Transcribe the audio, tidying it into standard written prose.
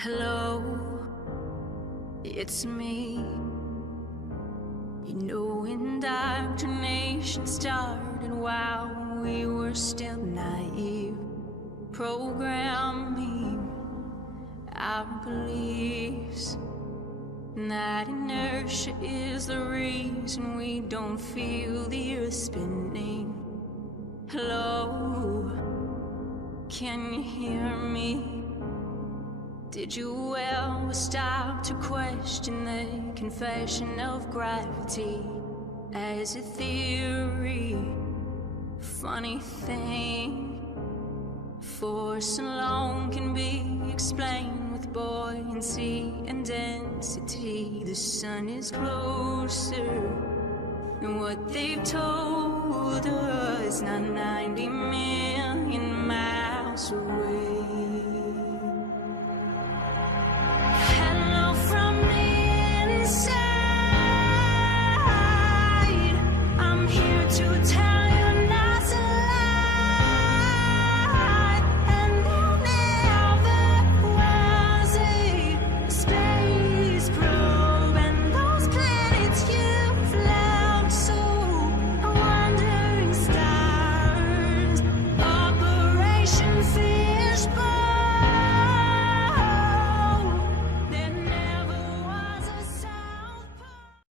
Hello, it's me. You know, indoctrination started while we were still naive, programming our beliefs. And that inertia is the reason we don't feel the earth spinning. Hello, can you hear me? Did you ever stop to question the confession of gravity as a theory? Funny thing, force alone can be explained with buoyancy and density. The sun is closer than what they've told us, not 90 million miles away.